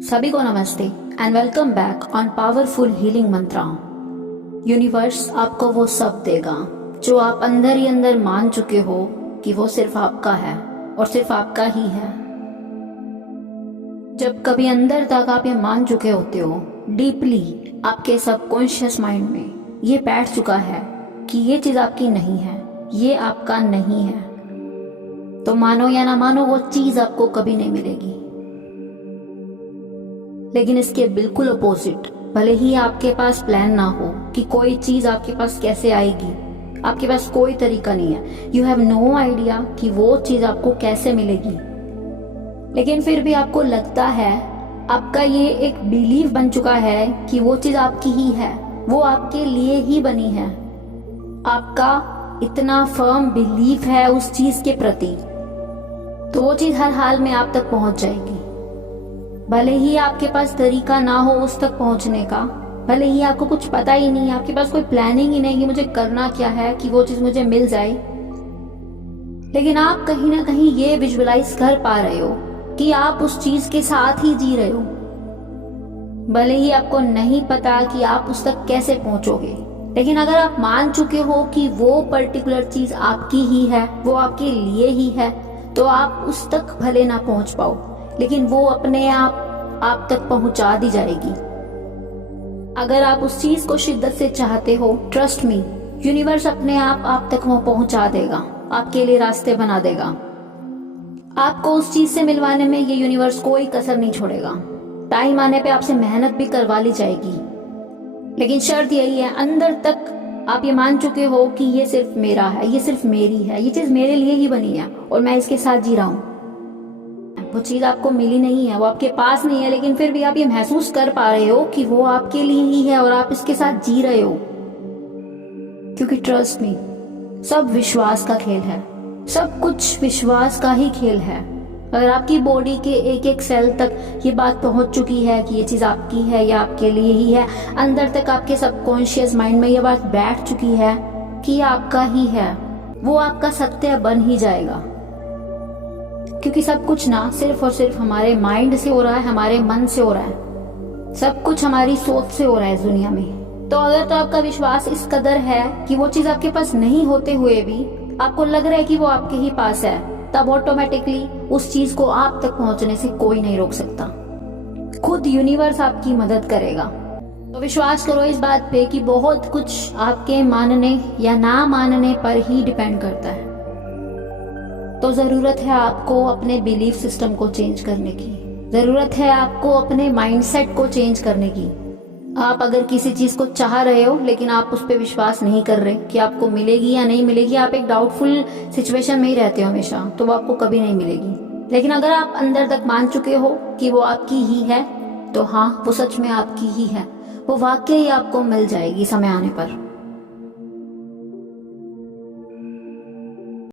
सभी को नमस्ते and welcome back on powerful healing Mantra. Universe आपको वो सब देगा जो आप अंदर ही अंदर मान चुके हो कि वो सिर्फ आपका है और सिर्फ आपका ही है। जब कभी अंदर तक आप ये मान चुके होते हो, डीपली आपके सबकॉन्शियस माइंड में ये बैठ चुका है कि ये चीज आपकी नहीं है, ये आपका नहीं है, तो मानो या ना मानो वो चीज आपको कभी नहीं मिलेगी। लेकिन इसके बिल्कुल अपोजिट, भले ही आपके पास प्लान ना हो कि कोई चीज आपके पास कैसे आएगी, आपके पास कोई तरीका नहीं है, यू हैव नो आइडिया कि वो चीज आपको कैसे मिलेगी, लेकिन फिर भी आपको लगता है, आपका ये एक बिलीव बन चुका है कि वो चीज आपकी ही है, वो आपके लिए ही बनी है। आपका इतना फर्म बिलीफ है उस चीज के प्रति, तो वो चीज हर हाल में आप तक पहुंच जाएगी। भले ही आपके पास तरीका ना हो उस तक पहुंचने का, भले ही आपको कुछ पता ही नहीं है, आपके पास कोई प्लानिंग ही नहीं कि मुझे करना क्या है कि वो चीज मुझे मिल जाए, लेकिन आप कहीं ना कहीं ये विजुअलाइज कर पा रहे हो कि आप उस चीज के साथ ही जी रहे हो। भले ही आपको नहीं पता कि आप उस तक कैसे पहुंचोगे, लेकिन अगर आप मान चुके हो कि वो पर्टिकुलर चीज आपकी ही है, वो आपके लिए ही है, तो आप उस तक भले ना पहुंच पाओ, लेकिन वो अपने आप तक पहुंचा दी जाएगी। अगर आप उस चीज को शिद्दत से चाहते हो, ट्रस्ट मी, यूनिवर्स अपने आप तक वो पहुंचा देगा, आपके लिए रास्ते बना देगा। आपको उस चीज से मिलवाने में ये यूनिवर्स कोई कसर नहीं छोड़ेगा। टाइम आने पे आपसे मेहनत भी करवा ली जाएगी, लेकिन शर्त यही है, अंदर तक आप ये मान चुके हो कि ये सिर्फ मेरा है, ये सिर्फ मेरी है, ये चीज मेरे लिए ही बनी है और मैं इसके साथ जी रहा हूँ। वो चीज आपको मिली नहीं है, वो आपके पास नहीं है, लेकिन फिर भी आप ये महसूस कर पा रहे हो कि वो आपके लिए ही है और आप इसके साथ जी रहे हो, क्योंकि ट्रस्ट मी, सब विश्वास का खेल है, सब कुछ विश्वास का ही खेल है। अगर आपकी बॉडी के एक एक सेल तक ये बात पहुंच चुकी है कि ये चीज आपकी है या आपके लिए ही है, अंदर तक आपके सबकॉन्शियस माइंड में ये बात बैठ चुकी है कि ये आपका ही है, वो आपका सत्य बन ही जाएगा। क्योंकि सब कुछ ना सिर्फ और सिर्फ हमारे माइंड से हो रहा है, हमारे मन से हो रहा है, सब कुछ हमारी सोच से हो रहा है इस दुनिया में। तो अगर तो आपका विश्वास इस कदर है कि वो चीज आपके पास नहीं होते हुए भी आपको लग रहा है कि वो आपके ही पास है, तब ऑटोमेटिकली उस चीज को आप तक पहुंचने से कोई नहीं रोक सकता। खुद यूनिवर्स आपकी मदद करेगा। तो विश्वास करो इस बात पे कि बहुत कुछ आपके मानने या ना मानने पर ही डिपेंड करता है। तो जरूरत है आपको अपने बिलीफ सिस्टम को चेंज करने की, जरूरत है आपको अपने माइंडसेट को चेंज करने की। आप अगर किसी चीज को चाह रहे हो लेकिन आप उस पर विश्वास नहीं कर रहे कि आपको मिलेगी या नहीं मिलेगी, आप एक डाउटफुल सिचुएशन में ही रहते हो हमेशा, तो वो आपको कभी नहीं मिलेगी। लेकिन अगर आप अंदर तक मान चुके हो कि वो आपकी ही है, तो हाँ, वो सच में आपकी ही है, वो वाकई आपको मिल जाएगी समय आने पर।